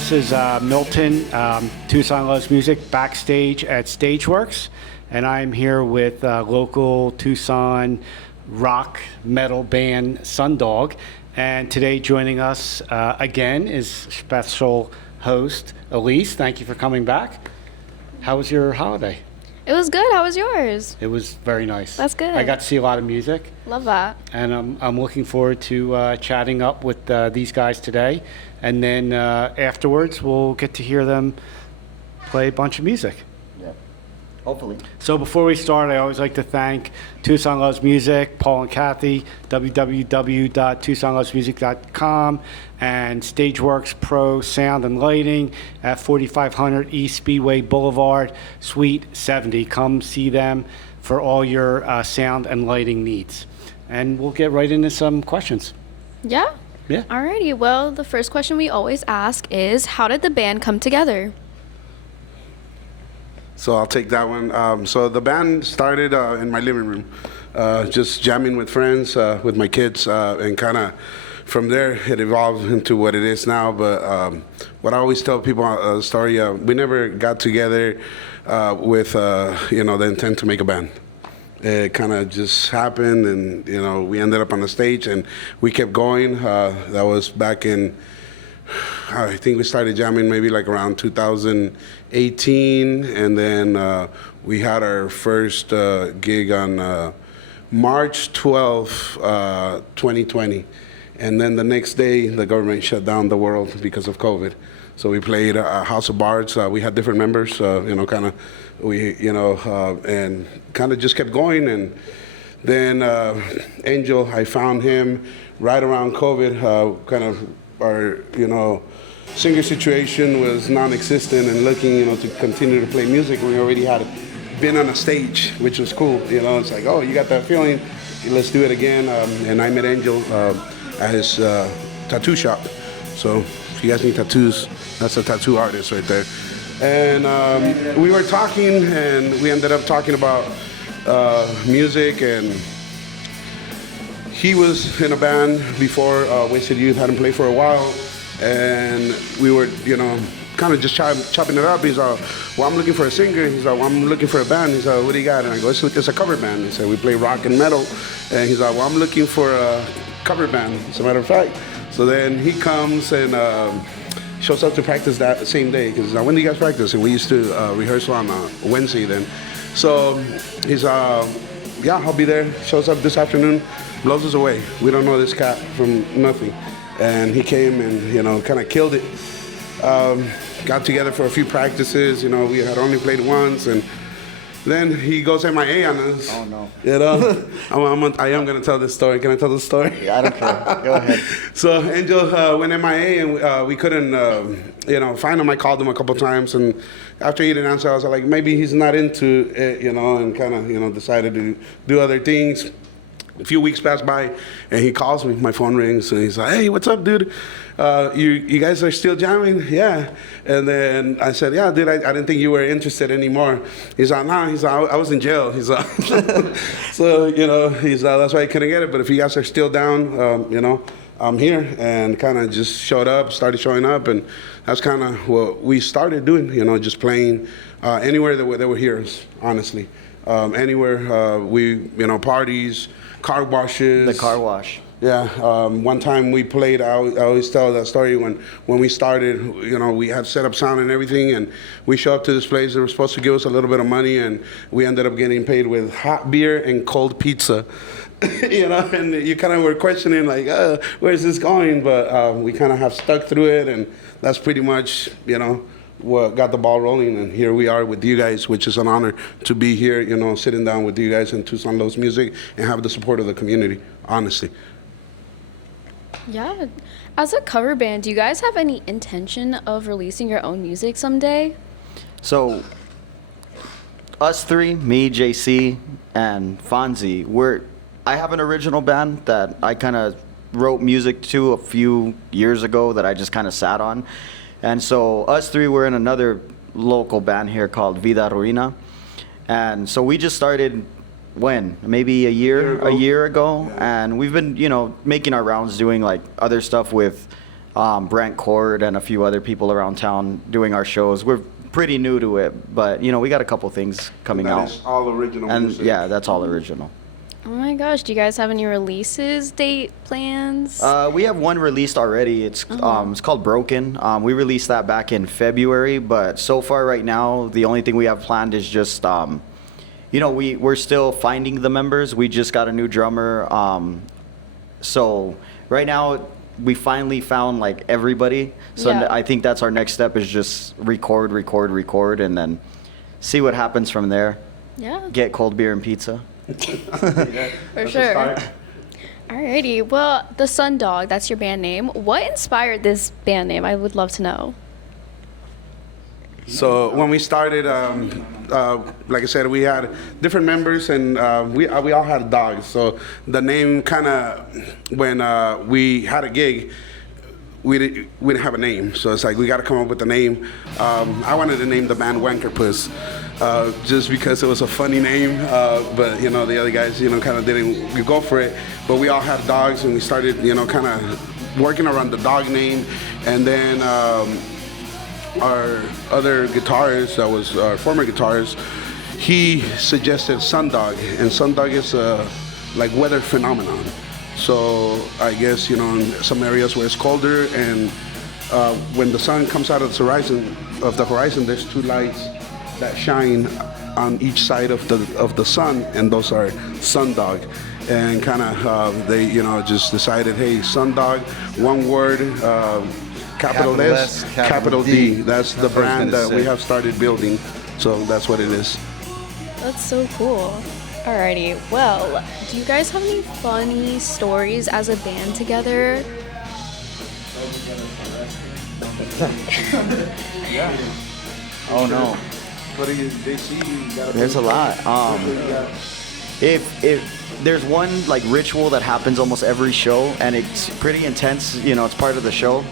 This is Milton, Tucson Loves Music, Backstage at Stageworks, and I'm here with local Tucson rock metal band SunDog. And today joining us again is special host Elise. Thank you for coming back. How was your holiday? It was good. How was yours? It was very nice. That's good. I got to see a lot of music. Love that. And I'm looking forward to chatting up with these guys today. And then afterwards, we'll get to hear them play a bunch of music. Yeah, hopefully. So before we start, I always like to thank Tucson Loves Music, Paul and Kathy, www.tucsonlovesmusic.com, and Stageworks Pro Sound and Lighting at 4500 East Speedway Boulevard, Suite 70. Come see them for all your sound and lighting needs. And we'll get right into some questions. Yeah? Yeah. Alrighty. Well, the first question we always ask is, how did the band come together? So I'll take that one. So the band started in my living room, just jamming with friends, with my kids, and kind of from there it evolved into what it is now. But what I always tell people a story, we never got together with the intent to make a band. It kind of just happened, and we ended up on the stage, and we kept going. That was back in, I think we started jamming maybe like around 2018, and then we had our first gig on March 12th, 2020. And then the next day, the government shut down the world because of COVID. So we played House of Bards. We had different members, and kind of just kept going. And then Angel, I found him right around COVID. Kind of our, singer situation was non-existent, and looking, to continue to play music. We already had been on a stage, which was cool. It's like, oh, you got that feeling, let's do it again. And I met Angel at his tattoo shop. So if you guys need tattoos, that's a tattoo artist right there. And we were talking, and we ended up talking about music, and he was in a band before, Wasted Youth, hadn't played for a while, and we were, kind of just chopping it up. He's like, well, I'm looking for a singer. He's like, well, I'm looking for a band. He's like, what do you got? And I go, it's a cover band. He said, we play rock and metal. And he's like, well, I'm looking for a cover band, as a matter of fact. So then he comes and shows up to practice that same day, because when do you guys practice? And we used to rehearse on Wednesday then. So he's yeah, I'll be there. Shows up this afternoon, blows us away. We don't know this cat from nothing. And he came and, kind of killed it. Got together for a few practices. We had only played once, and then he goes MIA on us. Oh, no. I am going to tell this story. Can I tell the story? Yeah, I don't care. Go ahead. So Angel went MIA, and we couldn't, find him. I called him a couple times, and after he didn't answer, I was like, maybe he's not into it, and kind of, decided to do other things. A few weeks passed by, and he calls me. My phone rings, and he's like, hey, what's up, dude? You guys are still jamming? Yeah. And then I said, yeah, dude, I didn't think you were interested anymore. He's like, nah. He's like, I was in jail. He's like, so, he's like, that's why I couldn't get it. But if you guys are still down, I'm here. And kind of just started showing up. And that's kind of what we started doing, just playing anywhere that would hear us, honestly. Anywhere, parties, car washes. The car wash. Yeah, one time we played, I always tell that story, when we started, we had set up sound and everything, and we show up to this place. They were supposed to give us a little bit of money, and we ended up getting paid with hot beer and cold pizza. And you kind of were questioning, like, where's this going? But we kind of have stuck through it, and that's pretty much, what got the ball rolling. And here we are with you guys, which is an honor to be here, sitting down with you guys in Tucson Loves Music and have the support of the community, honestly. Yeah. As a cover band, do you guys have any intention of releasing your own music someday? So, us three, me, JC, and Fonzie, I have an original band that I kind of wrote music to a few years ago that I just kind of sat on. And so us three were in another local band here called Vida Ruina. And so we just started maybe a year ago, yeah. and we've been making our rounds, doing like other stuff with Brent Cord and a few other people around town doing our shows. We're pretty new to it, but we got a couple things coming That out. is all original And music. yeah, that's all original. Oh my gosh, do you guys have any releases, date plans? We have one released already. It's called Broken. We released that back in February, but so far right now, the only thing we have planned is just, we're still finding the members. We just got a new drummer. So right now, we finally found like everybody. So Yeah. I think that's our next step is just record, and then see what happens from there. Yeah, Get cold beer and pizza. for sure. Alrighty, well, the SunDog, that's your band name. What inspired this band name? I would love to know. So when we started, like I said, we had different members, and we all had dogs. So the name kind of, when we had a gig, we didn't have a name. So it's like we got to come up with a name. I wanted to name the band Wanker Puss, just because it was a funny name. But the other guys, kind of didn't go for it. But we all had dogs, and we started, kind of working around the dog name, and then. Our other guitarist, that was our former guitarist, he suggested SunDog, and SunDog is a like weather phenomenon. So I guess in some areas where it's colder, and when the sun comes out of the horizon, there's two lights that shine on each side of the sun, and those are SunDog. And kind of they just decided, hey, SunDog, one word. Capital S, capital D. That's the brand that we have started building. So that's what it is. That's so cool. Alrighty, well, do you guys have any funny stories as a band together? Oh no. What do they see? There's a lot. If there's one like ritual that happens almost every show, and it's pretty intense, it's part of the show.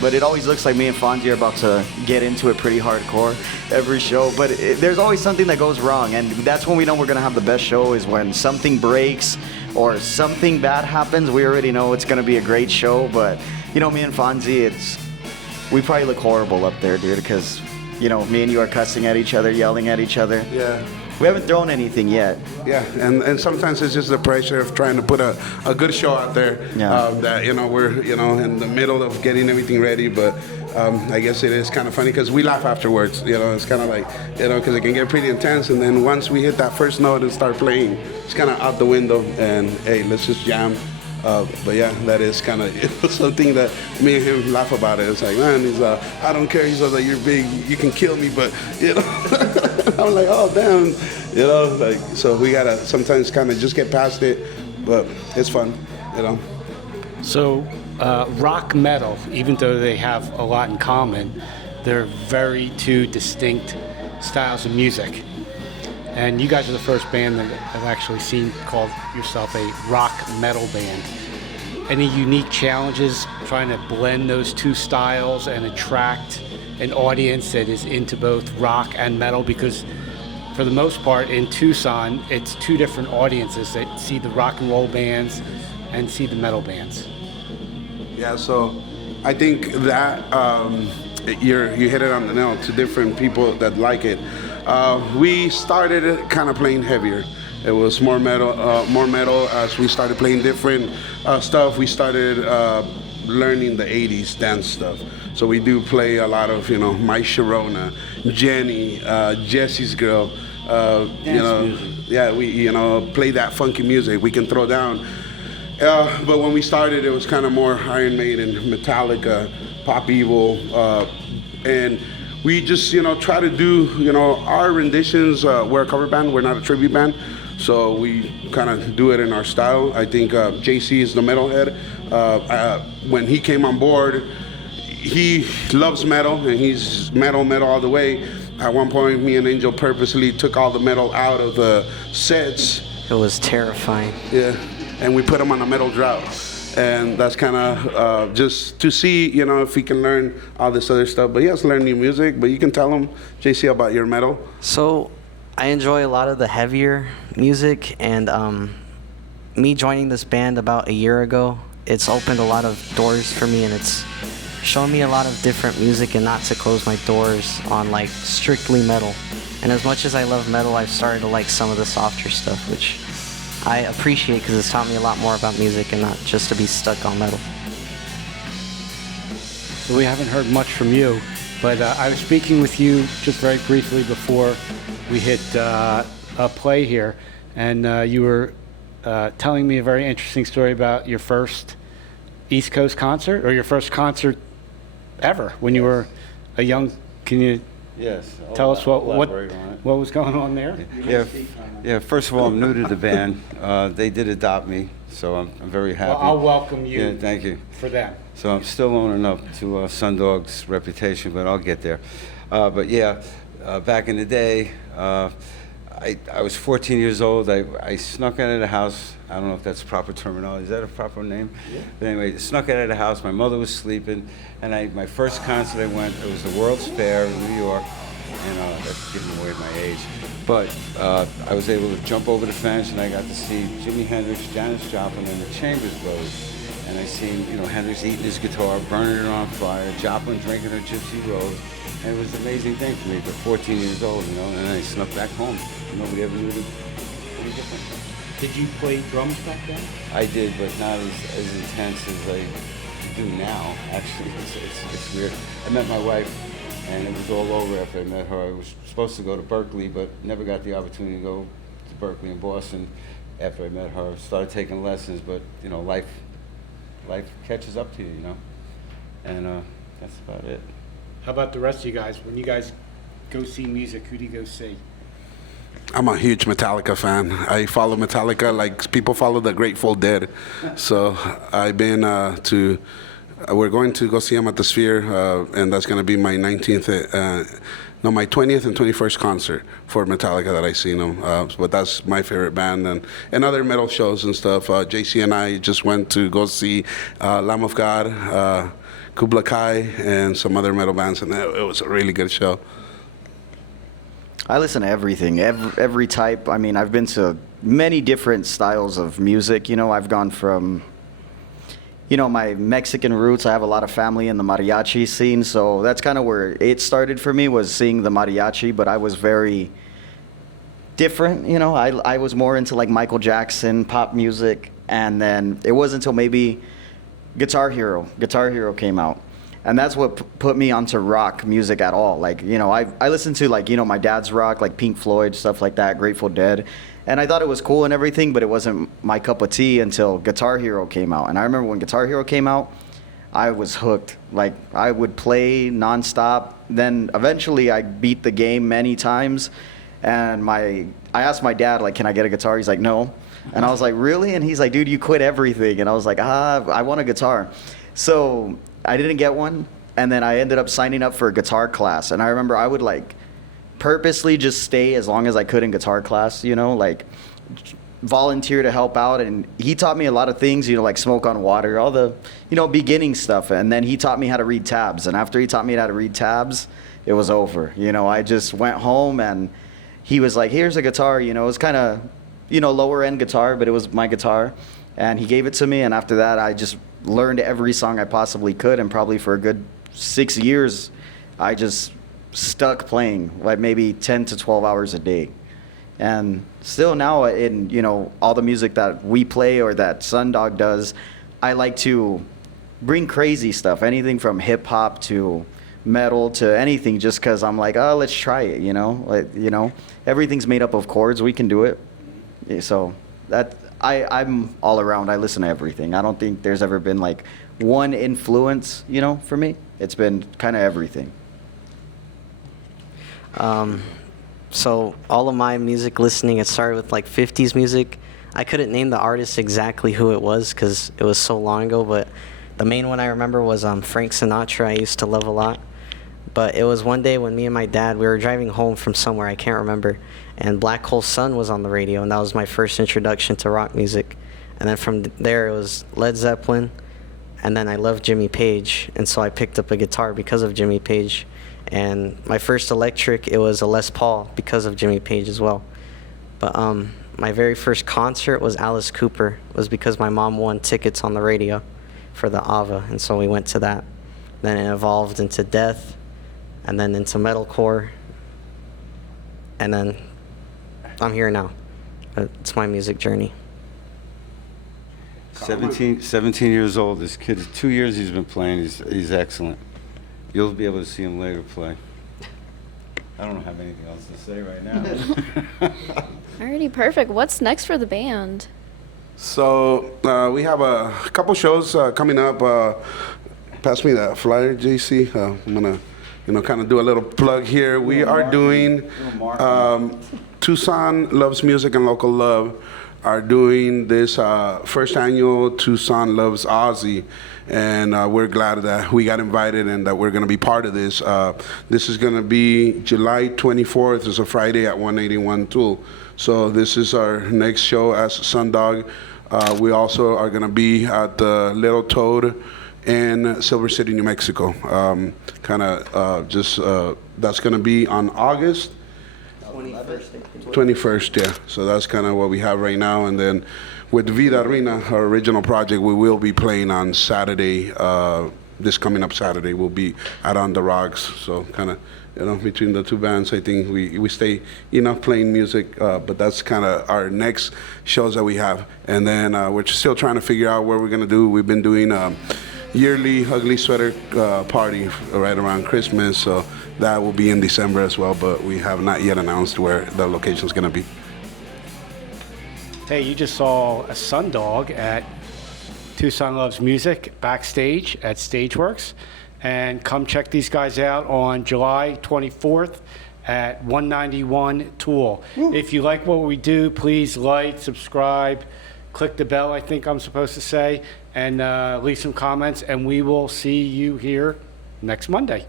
But it always looks like me and Fonzie are about to get into it pretty hardcore every show. But there's always something that goes wrong, and that's when we know we're gonna have the best show. Is when something breaks or something bad happens. We already know it's gonna be a great show. But me and Fonzie, we probably look horrible up there, dude, because me and you are cussing at each other, yelling at each other. Yeah. We haven't thrown anything yet. Yeah, and sometimes it's just the pressure of trying to put a good show out there. Yeah. That we're in the middle of getting everything ready, but I guess it is kind of funny because we laugh afterwards. It's kind of like because it can get pretty intense, and then once we hit that first note and start playing, it's kind of out the window. And hey, let's just jam. But yeah, that is kind of something that me and him laugh about it. It's like, man, I don't care. He's like, you're big, you can kill me, but I'm like, oh damn, so we gotta sometimes kind of just get past it, but it's fun, So, rock metal, even though they have a lot in common, they're very two distinct styles of music. And you guys are the first band that I've actually seen called yourself a rock metal band. Any unique challenges trying to blend those two styles and attract an audience that is into both rock and metal? Because for the most part in Tucson, it's two different audiences that see the rock and roll bands and see the metal bands. Yeah, so I think that you hit it on the nail. To different people that like it. We started kind of playing heavier. It was more metal. As we started playing different stuff, we started learning the '80s dance stuff. So we do play a lot of My Sharona, Jenny, Jesse's Girl. Yeah, we play that funky music. We can throw down. But when we started, it was kind of more Iron Maiden, Metallica, Pop Evil, and we just try to do our renditions. We're a cover band. We're not a tribute band, so we kind of do it in our style. I think JC is the metalhead. When he came on board, he loves metal, and he's metal all the way. At one point, me and Angel purposely took all the metal out of the sets. It was terrifying. Yeah, and we put them on a metal drought. And that's kind of just to see, if we can learn all this other stuff. But he has to learn new music. But you can tell him, JC, about your metal. So I enjoy a lot of the heavier music, and me joining this band about a year ago, it's opened a lot of doors for me, and it's shown me a lot of different music and not to close my doors on like strictly metal. And as much as I love metal, I've started to like some of the softer stuff, which I appreciate because it's taught me a lot more about music and not just to be stuck on metal. So we haven't heard much from you, but I was speaking with you just very briefly before we hit a play here, and you were telling me a very interesting story about your first East Coast concert, or your first concert ever when you were a young. Can you tell us what was going on there? Yeah. First of all, I'm new to the band. They did adopt me, so I'm very happy. Well, I'll welcome you. Yeah, thank you. For them. So I'm still owning up to SunDog's reputation, but I'll get there. But yeah, back in the day, I was 14 years old. I snuck out of the house. I don't know if that's proper terminology. Is that a proper name? Yeah. But anyway, snuck out of the house. My mother was sleeping, and my first concert I went, it was the World's Fair in New York, and that's giving away my age. But I was able to jump over the fence, and I got to see Jimi Hendrix, Janis Joplin, and the Chambers Brothers. And I seen, Hendrix eating his guitar, burning it on fire, Joplin drinking her Gypsy Rose. And it was an amazing thing for me for 14 years old, and then I snuck back home. Nobody ever knew any different. Did you play drums back then? I did, but not as intense as I do now. Actually, it's weird. I met my wife, and it was all over after I met her. I was supposed to go to Berkeley, but never got the opportunity to go to Berkeley in Boston after I met her. Started taking lessons, but life catches up to you, and that's about it. How about the rest of you guys? When you guys go see music, who do you go see? I'm a huge Metallica fan. I follow Metallica like people follow the Grateful Dead. So I've been we're going to go see them at the Sphere, and that's going to be my 20th and 21st concert for Metallica that I've seen them. But that's my favorite band, and other metal shows and stuff. JC and I just went to go see Lamb of God, Kubla Kai, and some other metal bands, and it was a really good show. I listen to everything, every type. I mean, I've been to many different styles of music. I've gone from, my Mexican roots. I have a lot of family in the mariachi scene, so that's kind of where it started for me, was seeing the mariachi, but I was very different. I was more into like Michael Jackson, pop music, and then it wasn't until maybe Guitar Hero came out. And that's what put me onto rock music at all. Like, I listened to like, my dad's rock, like Pink Floyd, stuff like that, Grateful Dead. And I thought it was cool and everything, but it wasn't my cup of tea until Guitar Hero came out. And I remember when Guitar Hero came out, I was hooked. Like, I would play nonstop. Then eventually I beat the game many times. And I asked my dad, like, can I get a guitar? He's like, no. And I was like, really? And he's like, dude, you quit everything. And I was like, I want a guitar. So I didn't get one, and then I ended up signing up for a guitar class. And I remember I would like purposely just stay as long as I could in guitar class, like volunteer to help out. And he taught me a lot of things, like smoke on water, all the, beginning stuff. And then he taught me how to read tabs. And after he taught me how to read tabs, it was over. I just went home, and he was like, here's a guitar, it was kind of, lower end guitar, but it was my guitar. And he gave it to me, and after that, I just learned every song I possibly could, and probably for a good 6 years, I just stuck playing, like maybe 10 to 12 hours a day. And still now, in all the music that we play or that SunDog does, I like to bring crazy stuff, anything from hip hop to metal to anything, just because I'm like, oh, let's try it, everything's made up of chords, we can do it. So that. I'm all around. I listen to everything. I don't think there's ever been like one influence, for me. It's been kind of everything. So all of my music listening, it started with like 50s music. I couldn't name the artist exactly who it was because it was so long ago, but the main one I remember was Frank Sinatra. I used to love a lot. But it was one day when me and my dad, we were driving home from somewhere, I can't remember, and Black Hole Sun was on the radio, and that was my first introduction to rock music. And then from there, it was Led Zeppelin, and then I loved Jimmy Page, and so I picked up a guitar because of Jimmy Page. And my first electric, it was a Les Paul because of Jimmy Page as well. But my very first concert was Alice Cooper. It was because my mom won tickets on the radio. for the Ava, and so we went to that. Then it evolved into death, and then into metalcore, and then I'm here now. It's my music journey. 17 years old. This kid, 2 years he's been playing. He's excellent. You'll be able to see him later play. I don't have anything else to say right now. Alrighty, perfect. What's next for the band? So we have a couple shows coming up. Pass me that flyer, JC. I'm gonna, kind of do a little plug here. We are doing Tucson Loves Music and Local Love are doing this first annual Tucson Loves Ozzy, and we're glad that we got invited and that we're going to be part of this. This is going to be July 24th. It's a Friday at 181 Tool. So this is our next show as SunDog. We also are going to be at the Little Toad in Silver City, New Mexico. That's going to be on August 21st, yeah. So that's kind of what we have right now. And then with Vida Arena, our original project, we will be playing on Saturday. This coming up Saturday, we'll be out on the rocks. So kind of, between the two bands, I think we stay, playing music. But that's kind of our next shows that we have. And then we're still trying to figure out what we're going to do. We've been doing yearly Ugly Sweater party right around Christmas. So that will be in December as well, but we have not yet announced where the location is going to be. Hey, you just saw a SunDog at Tucson Loves Music Backstage at Stageworks. And come check these guys out on July 24th at 191 Tool. Woo. If you like what we do, please like, subscribe, click the bell, I think I'm supposed to say, and leave some comments, and we will see you here next Monday.